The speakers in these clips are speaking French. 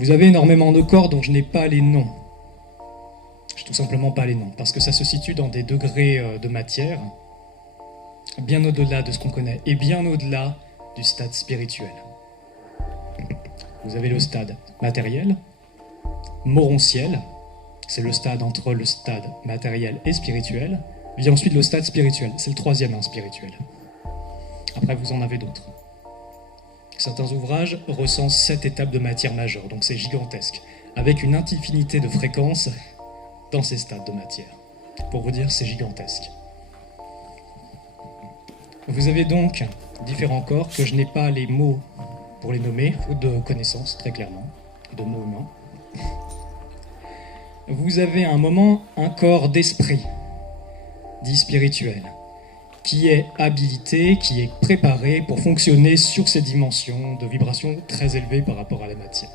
Vous avez énormément de corps dont je n'ai pas les noms. Je n'ai tout simplement pas les noms, parce que ça se situe dans des degrés de matière, bien au-delà de ce qu'on connaît, et bien au-delà du stade spirituel. Vous avez le stade matériel, morontiel, c'est le stade entre le stade matériel et spirituel, vient ensuite le stade spirituel, c'est le troisième spirituel. Après, vous en avez d'autres. Certains ouvrages recensent 7 étapes de matière majeure, donc c'est gigantesque, avec une infinité de fréquences dans ces stades de matière. Pour vous dire, c'est gigantesque. Vous avez donc différents corps que je n'ai pas les mots pour les nommer, faute de connaissances, très clairement, de mots humains. Vous avez à un moment un corps d'esprit, dit spirituel, qui est habilité, qui est préparé pour fonctionner sur ces dimensions de vibration très élevées par rapport à la matière.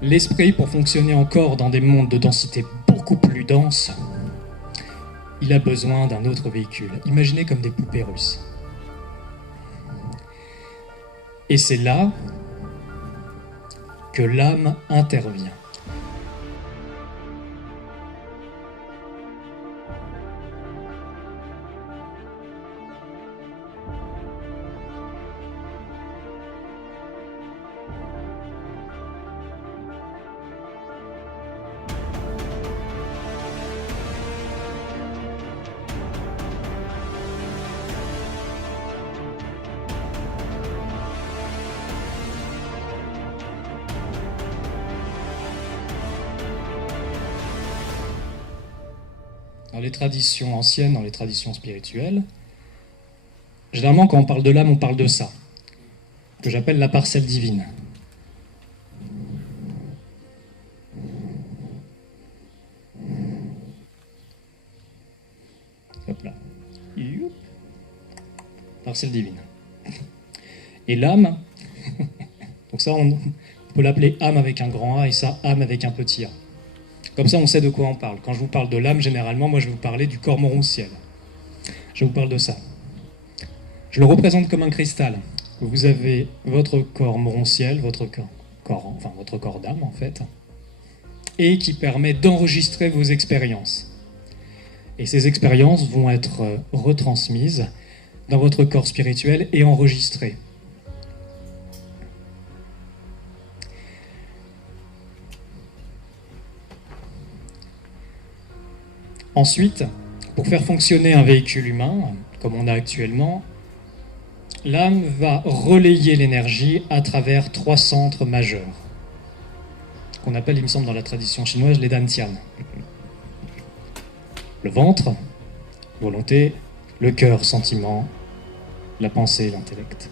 L'esprit, pour fonctionner encore dans des mondes de densité beaucoup plus dense, il a besoin d'un autre véhicule, imaginez comme des poupées russes. Et c'est là que l'âme intervient. Dans les traditions anciennes, dans les traditions spirituelles, généralement quand on parle de l'âme, on parle de ça, que j'appelle la parcelle divine. Hop là. Youp. Parcelle divine. Et l'âme, donc ça on peut l'appeler âme avec un grand A et ça âme avec un petit a. Comme ça, on sait de quoi on parle. Quand je vous parle de l'âme, généralement, moi, je vais vous parler du corps morontiel. Je vous parle de ça. Je le représente comme un cristal. Vous avez votre corps morontiel, votre corps d'âme, en fait, et qui permet d'enregistrer vos expériences. Et ces expériences vont être retransmises dans votre corps spirituel et enregistrées. Ensuite, pour faire fonctionner un véhicule humain, comme on a actuellement, l'âme va relayer l'énergie à travers 3 centres majeurs, qu'on appelle, il me semble, dans la tradition chinoise, les dantian. Le ventre, volonté, le cœur, sentiment, la pensée, l'intellect.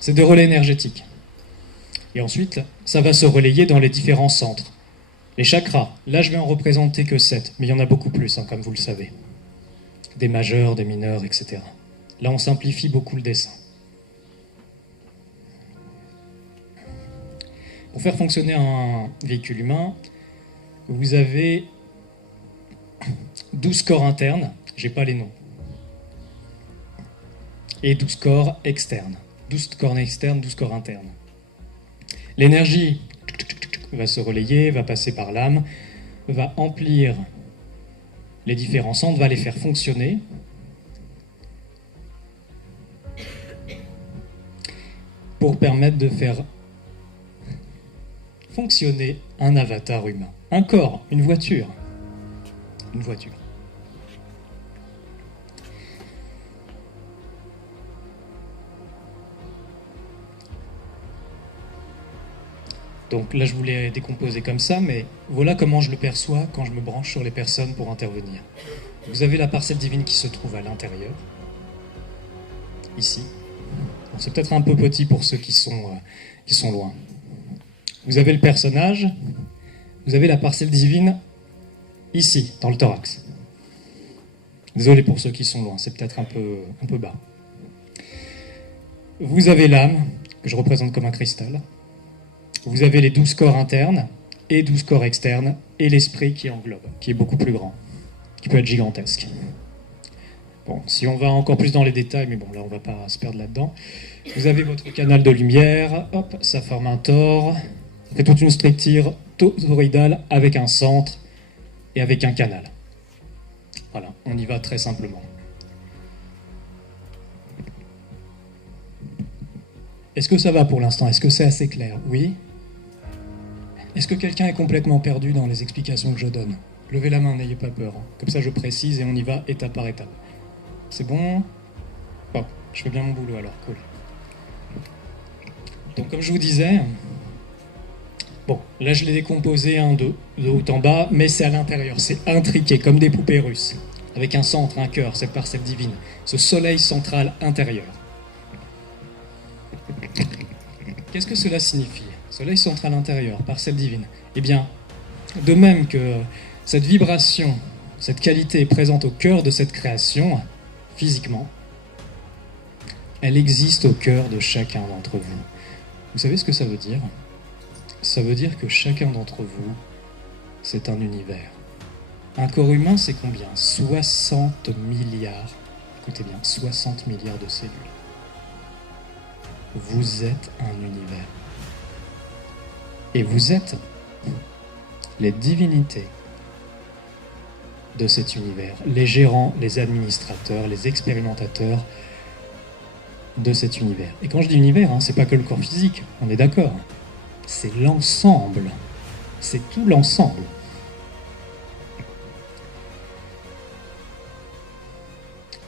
C'est des relais énergétiques. Et ensuite, ça va se relayer dans les différents centres. Les chakras, là je vais en représenter que 7, mais il y en a beaucoup plus, comme vous le savez. Des majeurs, des mineurs, etc. Là on simplifie beaucoup le dessin. Pour faire fonctionner un véhicule humain, vous avez 12 corps internes, j'ai pas les noms, et 12 corps externes. 12 corps externes, 12 corps internes. L'énergie va se relayer, va passer par l'âme, va emplir les différents centres, va les faire fonctionner. Pour permettre de faire fonctionner un avatar humain. Un corps, une voiture. Une voiture. Donc là, je voulais décomposer comme ça, mais voilà comment je le perçois quand je me branche sur les personnes pour intervenir. Vous avez la parcelle divine qui se trouve à l'intérieur, ici. Bon, c'est peut-être un peu petit pour ceux qui sont loin. Vous avez le personnage, vous avez la parcelle divine ici, dans le thorax. Désolé pour ceux qui sont loin, c'est peut-être un peu bas. Vous avez l'âme, que je représente comme un cristal. Vous avez les 12 corps internes et 12 corps externes et l'esprit qui englobe, qui est beaucoup plus grand, qui peut être gigantesque. Bon, si on va encore plus dans les détails, mais bon, là, on va pas se perdre là-dedans. Vous avez votre canal de lumière, hop, ça forme un tore. Ça fait toute une structure toroïdale avec un centre et avec un canal. Voilà, on y va très simplement. Est-ce que ça va pour l'instant? Est-ce que c'est assez clair? Oui? Est-ce que quelqu'un est complètement perdu dans les explications que je donne? Levez la main, n'ayez pas peur. Comme ça, je précise et on y va étape par étape. C'est bon? Bon, je fais bien mon boulot alors, cool. Donc, comme je vous disais, bon, là, je l'ai décomposé de haut en bas, mais c'est à l'intérieur. C'est intriqué, comme des poupées russes, avec un centre, un cœur, cette parcelle divine. Ce soleil central intérieur. Qu'est-ce que cela signifie? Soleil central intérieur, parcelle divine. Eh bien, de même que cette vibration, cette qualité est présente au cœur de cette création, physiquement, elle existe au cœur de chacun d'entre vous. Vous savez ce que ça veut dire? Ça veut dire que chacun d'entre vous, c'est un univers. Un corps humain, c'est combien? 60 milliards, écoutez bien, 60 milliards de cellules. Vous êtes un univers. Et vous êtes les divinités de cet univers, les gérants, les administrateurs, les expérimentateurs de cet univers. Et quand je dis univers, c'est pas que le corps physique, on est d'accord. C'est l'ensemble. C'est tout l'ensemble.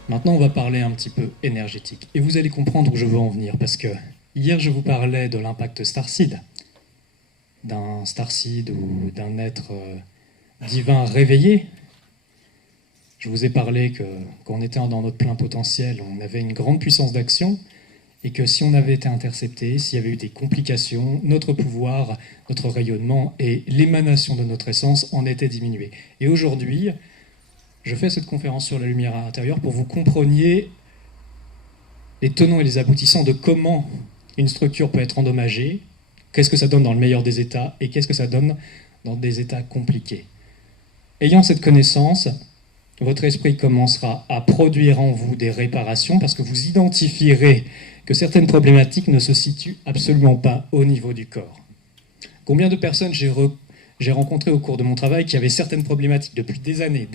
Maintenant, on va parler un petit peu énergétique. Et vous allez comprendre où je veux en venir, parce que hier, je vous parlais de l'impact starseed, d'un starseed ou d'un être divin réveillé. Je vous ai parlé que quand on était dans notre plein potentiel, on avait une grande puissance d'action, et que si on avait été intercepté, s'il y avait eu des complications, notre pouvoir, notre rayonnement et l'émanation de notre essence en étaient diminués. Et aujourd'hui, je fais cette conférence sur la lumière intérieure pour que vous compreniez les tenants et les aboutissants de comment une structure peut être endommagée, qu'est-ce que ça donne dans le meilleur des états et qu'est-ce que ça donne dans des états compliqués. Ayant cette connaissance, votre esprit commencera à produire en vous des réparations parce que vous identifierez que certaines problématiques ne se situent absolument pas au niveau du corps. Combien de personnes j'ai rencontré au cours de mon travail qui avaient certaines problématiques depuis des années,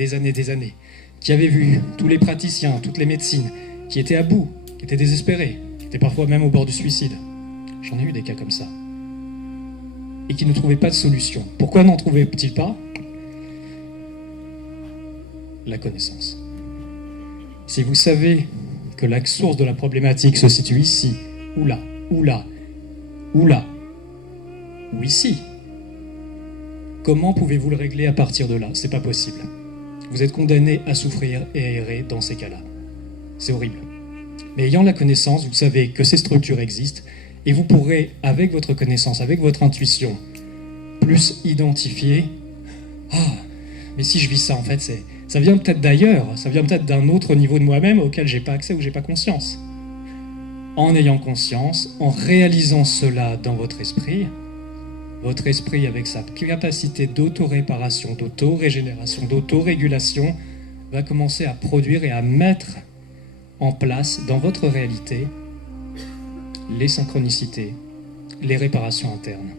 qui avaient vu tous les praticiens, toutes les médecines, qui étaient à bout, qui étaient désespérés, qui étaient parfois même au bord du suicide. J'en ai eu des cas comme ça. Et qui ne trouvaient pas de solution. Pourquoi n'en trouvaient-ils pas? La connaissance. Si vous savez que la source de la problématique se situe ici, ou là, ou là, ou là, ou ici, comment pouvez-vous le régler à partir de là? C'est pas possible. Vous êtes condamné à souffrir et à errer dans ces cas-là. C'est horrible. Mais ayant la connaissance, vous savez que ces structures existent et vous pourrez, avec votre connaissance, avec votre intuition, plus identifier « Ah, mais si je vis ça, en fait, ça vient peut-être d'ailleurs, ça vient peut-être d'un autre niveau de moi-même auquel j'ai pas accès ou j'ai pas conscience. » En ayant conscience, en réalisant cela dans votre esprit avec sa capacité d'auto-réparation, d'auto-régénération, d'auto-régulation, va commencer à produire et à mettre en place dans votre réalité les synchronicités, les réparations internes,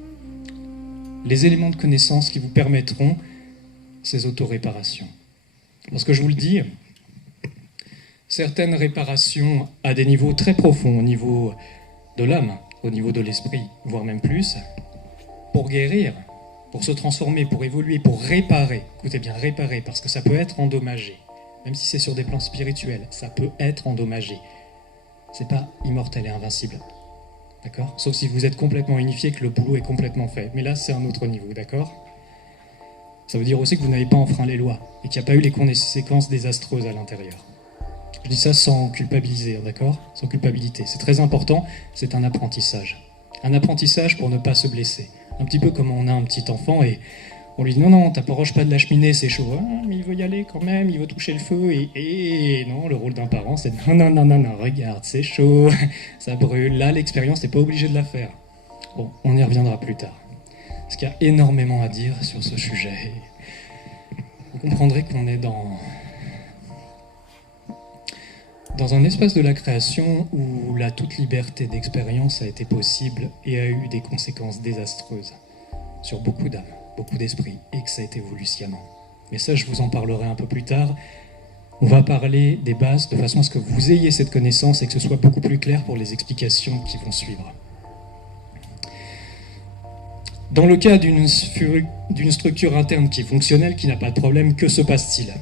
les éléments de connaissance qui vous permettront ces auto-réparations. Parce que je vous le dis, certaines réparations à des niveaux très profonds, au niveau de l'âme, au niveau de l'esprit, voire même plus, pour guérir, pour se transformer, pour évoluer, pour réparer, écoutez bien, réparer, parce que ça peut être endommagé, même si c'est sur des plans spirituels, ça peut être endommagé. C'est pas immortel et invincible, d'accord? Sauf si vous êtes complètement unifié, que le boulot est complètement fait. Mais là, c'est un autre niveau, d'accord? Ça veut dire aussi que vous n'avez pas enfreint les lois, et qu'il n'y a pas eu les conséquences désastreuses à l'intérieur. Je dis ça sans culpabiliser, d'accord? Sans culpabilité. C'est très important, c'est un apprentissage. Un apprentissage pour ne pas se blesser. Un petit peu comme on a un petit enfant et on lui dit non, t'approches pas de la cheminée, c'est chaud. Ah, mais il veut y aller quand même, il veut toucher le feu. Et non, le rôle d'un parent, c'est non, regarde, c'est chaud, ça brûle. Là, l'expérience, t'es pas obligé de la faire. Bon, on y reviendra plus tard. Parce qu'il y a énormément à dire sur ce sujet. Vous comprendrez qu'on est dans Dans un espace de la création où la toute liberté d'expérience a été possible et a eu des conséquences désastreuses sur beaucoup d'âmes, beaucoup d'esprits, et que ça a été voulu sciemment. Mais ça, je vous en parlerai un peu plus tard. On va parler des bases de façon à ce que vous ayez cette connaissance et que ce soit beaucoup plus clair pour les explications qui vont suivre. Dans le cas d'une structure interne qui est fonctionnelle, qui n'a pas de problème, que se passe-t-il ?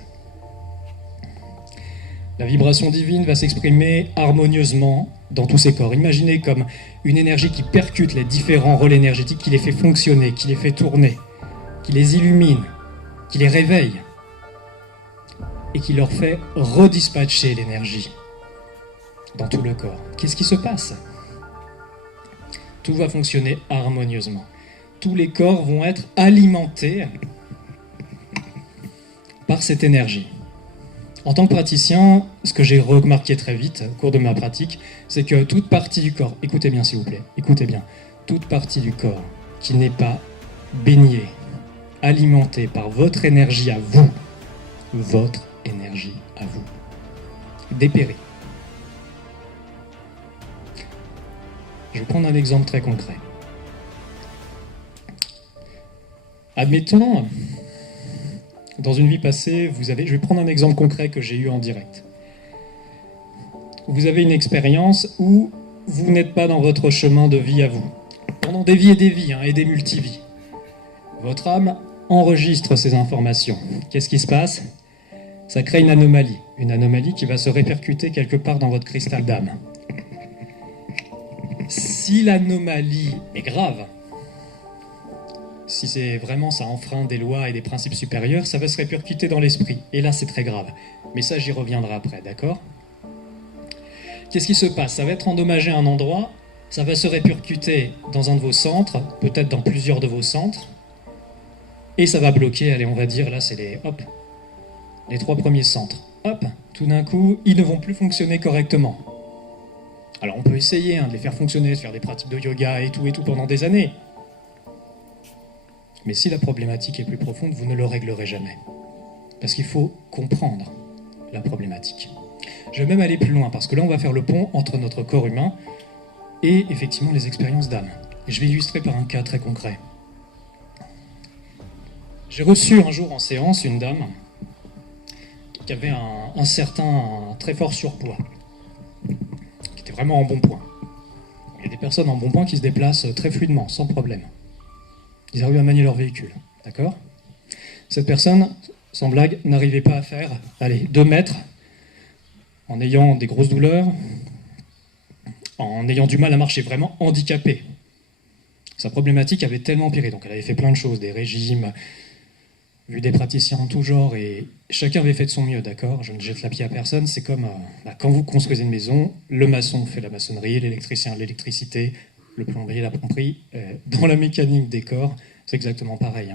La vibration divine va s'exprimer harmonieusement dans tous ces corps. Imaginez comme une énergie qui percute les différents rôles énergétiques, qui les fait fonctionner, qui les fait tourner, qui les illumine, qui les réveille et qui leur fait redispatcher l'énergie dans tout le corps. Qu'est-ce qui se passe ? Tout va fonctionner harmonieusement. Tous les corps vont être alimentés par cette énergie. En tant que praticien, ce que j'ai remarqué très vite au cours de ma pratique, c'est que toute partie du corps, écoutez bien s'il vous plaît, écoutez bien, toute partie du corps qui n'est pas baignée, alimentée par votre énergie à vous, votre énergie à vous, dépérit. Je vais prendre un exemple très concret. Admettons, dans une vie passée, je vais prendre un exemple concret que j'ai eu en direct. Vous avez une expérience où vous n'êtes pas dans votre chemin de vie à vous. Pendant des vies et des multivies. Votre âme enregistre ces informations. Qu'est-ce qui se passe ? Ça crée une anomalie qui va se répercuter quelque part dans votre cristal d'âme. Si l'anomalie est grave, si c'est vraiment ça enfreint des lois et des principes supérieurs, ça va se répercuter dans l'esprit. Et là, c'est très grave. Mais ça, j'y reviendrai après, d'accord ? Qu'est-ce qui se passe ? Ça va être endommagé à un endroit, ça va se répercuter dans un de vos centres, peut-être dans plusieurs de vos centres, et ça va bloquer, allez, on va dire, là, c'est les 3 premiers centres. Hop, tout d'un coup, ils ne vont plus fonctionner correctement. Alors, on peut essayer de les faire fonctionner, de faire des pratiques de yoga et tout pendant des années. Mais si la problématique est plus profonde, vous ne le réglerez jamais. Parce qu'il faut comprendre la problématique. Je vais même aller plus loin, parce que là, on va faire le pont entre notre corps humain et effectivement les expériences d'âme. Et je vais illustrer par un cas très concret. J'ai reçu un jour en séance une dame qui avait un très fort surpoids, qui était vraiment en bon point. Il y a des personnes en bon point qui se déplacent très fluidement, sans problème. Ils arrivent à manier leur véhicule, d'accord ? Cette personne, sans blague, n'arrivait pas à faire, 2 mètres, en ayant des grosses douleurs, en ayant du mal à marcher, vraiment handicapée. Sa problématique avait tellement empiré, donc elle avait fait plein de choses, des régimes, vu des praticiens en tout genre, et chacun avait fait de son mieux, d'accord ? Je ne jette la pierre à personne, c'est comme quand vous construisez une maison, le maçon fait la maçonnerie, l'électricien l'électricité, le plombier, la plomberie, dans la mécanique des corps, c'est exactement pareil.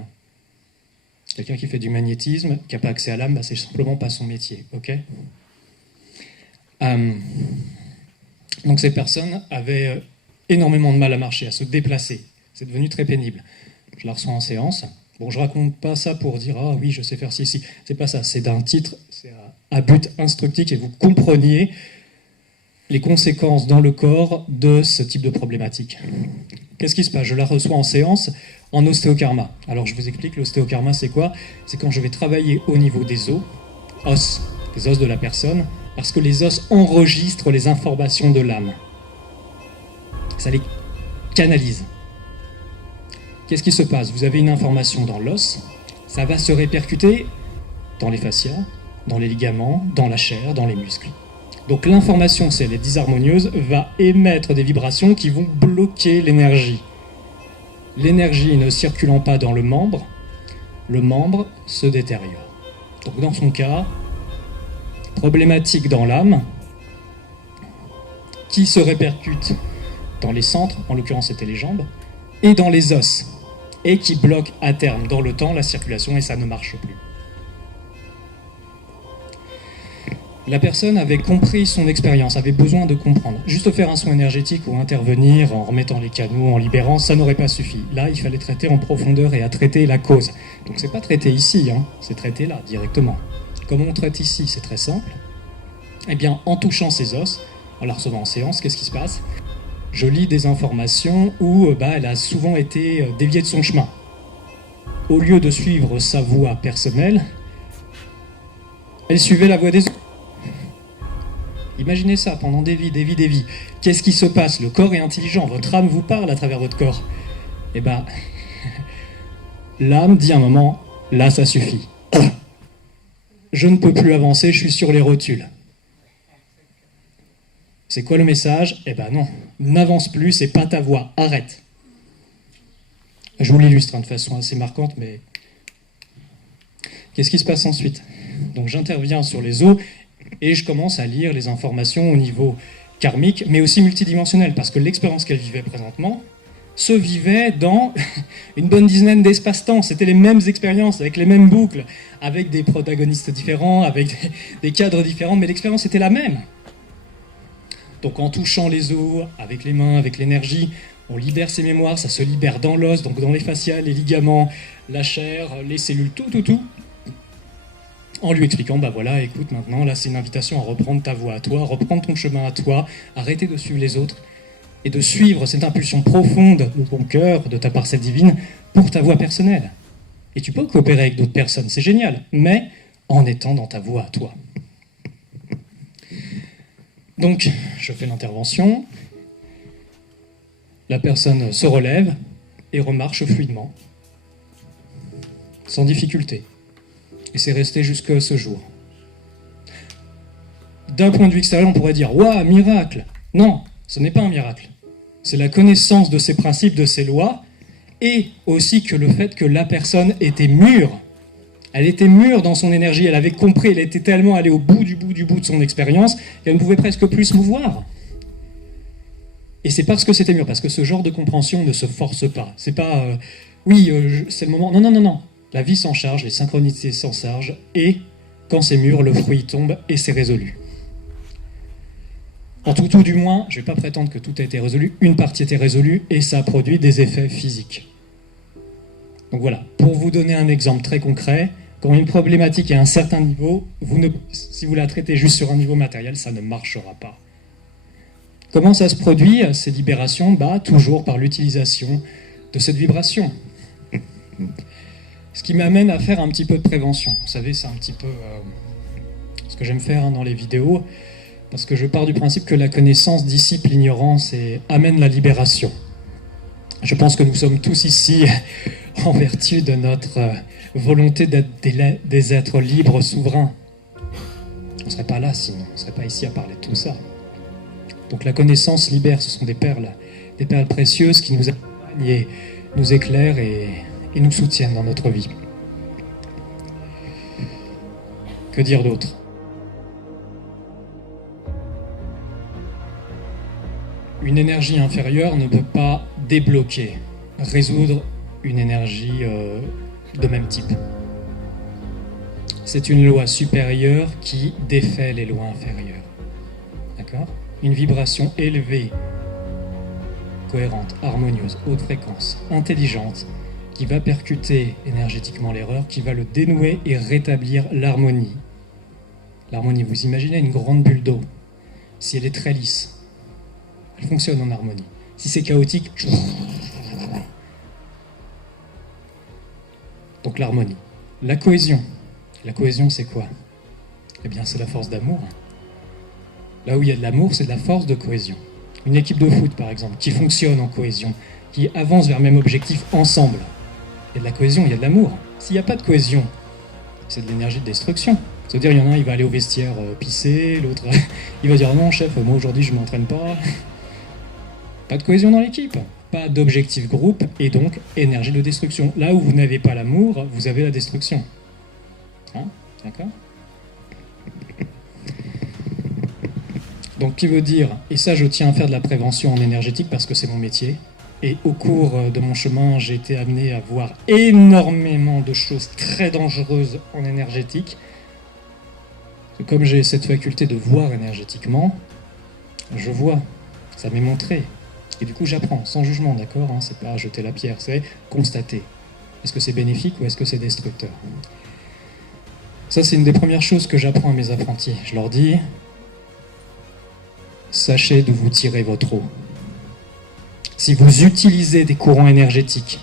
Quelqu'un qui fait du magnétisme, qui n'a pas accès à l'âme, c'est simplement pas son métier, ok ? Donc ces personnes avaient énormément de mal à marcher, à se déplacer. C'est devenu très pénible. Je la reçois en séance. Bon, je raconte pas ça pour dire « Ah oui, je sais faire ci. C'est pas ça, c'est d'un titre, c'est à but instructif et vous compreniez les conséquences dans le corps de ce type de problématique. Qu'est-ce qui se passe ? Je la reçois en séance en ostéokarma. Alors je vous explique, l'ostéokarma c'est quoi ? C'est quand je vais travailler au niveau des os, les os de la personne, parce que les os enregistrent les informations de l'âme. Ça les canalise. Qu'est-ce qui se passe ? Vous avez une information dans l'os, ça va se répercuter dans les fascias, dans les ligaments, dans la chair, dans les muscles. Donc l'information, si elle est disharmonieuse, va émettre des vibrations qui vont bloquer l'énergie. L'énergie ne circulant pas dans le membre se détériore. Donc dans son cas, problématique dans l'âme, qui se répercute dans les centres, en l'occurrence c'était les jambes, et dans les os, et qui bloque à terme dans le temps la circulation et ça ne marche plus. La personne avait compris son expérience, avait besoin de comprendre. Juste faire un soin énergétique ou intervenir en remettant les canaux, en libérant, ça n'aurait pas suffi. Là, il fallait traiter en profondeur et à traiter la cause. Donc c'est pas traité ici, c'est traité là, directement. Comment on traite ici ? C'est très simple. Eh bien, en touchant ces os, en la recevant en séance, qu'est-ce qui se passe? Je lis des informations où elle a souvent été déviée de son chemin. Au lieu de suivre sa voie personnelle, elle suivait la voie des autres. Imaginez ça pendant des vies, des vies, des vies. Qu'est-ce qui se passe? Le corps est intelligent, votre âme vous parle à travers votre corps. Eh ben, l'âme dit à un moment, là ça suffit. Je ne peux plus avancer, je suis sur les rotules. C'est quoi le message? Eh ben non, n'avance plus, c'est pas ta voie, arrête. Je vous l'illustre de façon assez marquante, mais qu'est-ce qui se passe ensuite? Donc j'interviens sur les os et je commence à lire les informations au niveau karmique, mais aussi multidimensionnel, parce que l'expérience qu'elle vivait présentement se vivait dans une bonne dizaine d'espaces-temps. C'était les mêmes expériences, avec les mêmes boucles, avec des protagonistes différents, avec des cadres différents, mais l'expérience était la même. Donc en touchant les os, avec les mains, avec l'énergie, on libère ses mémoires, ça se libère dans l'os, donc dans les fascias, les ligaments, la chair, les cellules, tout. En lui expliquant, voilà, écoute, maintenant, là, c'est une invitation à reprendre ta voie à toi, à reprendre ton chemin à toi, arrêter de suivre les autres, et de suivre cette impulsion profonde de ton cœur, de ta parcelle divine, pour ta voie personnelle. Et tu peux coopérer avec d'autres personnes, c'est génial, mais en étant dans ta voie à toi. Donc, je fais l'intervention, la personne se relève et remarche fluidement, sans difficulté. Et c'est resté jusqu'à ce jour. D'un point de vue extérieur, on pourrait dire « Waouh, miracle !» Non, ce n'est pas un miracle. C'est la connaissance de ces principes, de ces lois, et aussi que le fait que la personne était mûre. Elle était mûre dans son énergie, elle avait compris, elle était tellement allée au bout de son expérience qu'elle ne pouvait presque plus se mouvoir. Et c'est parce que c'était mûr, parce que ce genre de compréhension ne se force pas. C'est pas c'est le moment. Non. La vie s'en charge, les synchronicités s'en chargent, et quand c'est mûr, le fruit tombe et c'est résolu. En tout du moins, je ne vais pas prétendre que tout a été résolu, une partie était résolue et ça a produit des effets physiques. Donc voilà, pour vous donner un exemple très concret, quand une problématique est à un certain niveau, si vous la traitez juste sur un niveau matériel, ça ne marchera pas. Comment ça se produit, ces libérations? Toujours par l'utilisation de cette vibration. Ce qui m'amène à faire un petit peu de prévention. Vous savez, c'est un petit peu ce que j'aime faire dans les vidéos, parce que je pars du principe que la connaissance dissipe l'ignorance et amène la libération. Je pense que nous sommes tous ici en vertu de notre volonté d'être des êtres libres, souverains. On ne serait pas là sinon, on ne serait pas ici à parler de tout ça. Donc la connaissance libère, ce sont des perles précieuses qui nous accompagnent et nous éclairent et nous soutiennent dans notre vie. Que dire d'autre? Une énergie inférieure ne peut pas débloquer, résoudre une énergie de même type. C'est une loi supérieure qui défait les lois inférieures. D'accord? Une vibration élevée, cohérente, harmonieuse, haute fréquence, intelligente, qui va percuter énergétiquement l'erreur, qui va le dénouer et rétablir l'harmonie. L'harmonie, vous imaginez une grande bulle d'eau. Si elle est très lisse, elle fonctionne en harmonie. Si c'est chaotique, donc l'harmonie. La cohésion. La cohésion, c'est quoi? Eh bien, c'est la force d'amour. Là où il y a de l'amour, c'est de la force de cohésion. Une équipe de foot, par exemple, qui fonctionne en cohésion, qui avance vers le même objectif ensemble. Il y a de la cohésion, il y a de l'amour. S'il n'y a pas de cohésion, c'est de l'énergie de destruction. C'est-à-dire, il y en a un, il va aller au vestiaire pisser, l'autre, il va dire « Non, chef, moi aujourd'hui, je ne m'entraîne pas. » Pas de cohésion dans l'équipe, pas d'objectif groupe, et donc énergie de destruction. Là où vous n'avez pas l'amour, vous avez la destruction. Hein? D'accord? Donc, qui veut dire, et ça je tiens à faire de la prévention en énergétique parce que c'est mon métier, et au cours de mon chemin, j'ai été amené à voir énormément de choses très dangereuses en énergétique. Comme j'ai cette faculté de voir énergétiquement, je vois, ça m'est montré. Et du coup, j'apprends, sans jugement, d'accord, hein, c'est pas jeter la pierre, c'est constater. Est-ce que c'est bénéfique ou est-ce que c'est destructeur? Ça, c'est une des premières choses que j'apprends à mes apprentis. Je leur dis, sachez d'où vous tirez votre eau. Si vous utilisez des courants énergétiques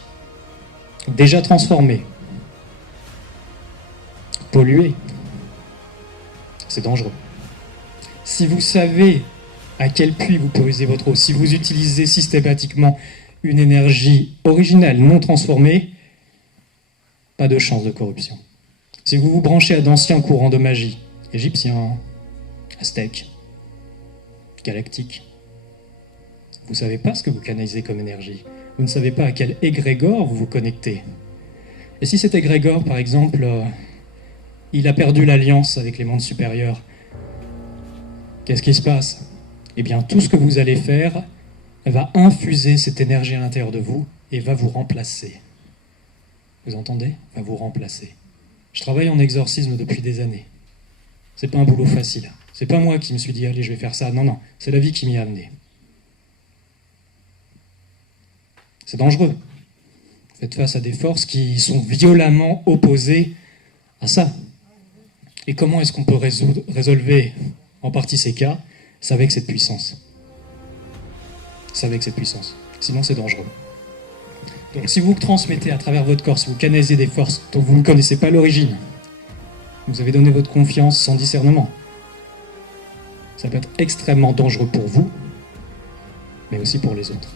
déjà transformés, pollués, c'est dangereux. Si vous savez à quel puits vous posez votre eau, si vous utilisez systématiquement une énergie originale, non transformée, pas de chance de corruption. Si vous vous branchez à d'anciens courants de magie, égyptiens, aztèques, galactiques, vous ne savez pas ce que vous canalisez comme énergie. Vous ne savez pas à quel égrégore vous vous connectez. Et si cet égrégore, par exemple, il a perdu l'alliance avec les mondes supérieurs, qu'est-ce qui se passe? Eh bien, tout ce que vous allez faire va infuser cette énergie à l'intérieur de vous et va vous remplacer. Vous entendez? Va vous remplacer. Je travaille en exorcisme depuis des années. C'est pas un boulot facile. C'est pas moi qui me suis dit, allez, je vais faire ça. Non, non, c'est la vie qui m'y a amené. C'est dangereux. Vous faites face à des forces qui sont violemment opposées à ça. Et comment est-ce qu'on peut résolver en partie ces cas? C'est avec cette puissance. C'est avec cette puissance. Sinon, c'est dangereux. Donc, si vous transmettez à travers votre corps, si vous canalisez des forces dont vous ne connaissez pas l'origine, vous avez donné votre confiance sans discernement, ça peut être extrêmement dangereux pour vous, mais aussi pour les autres.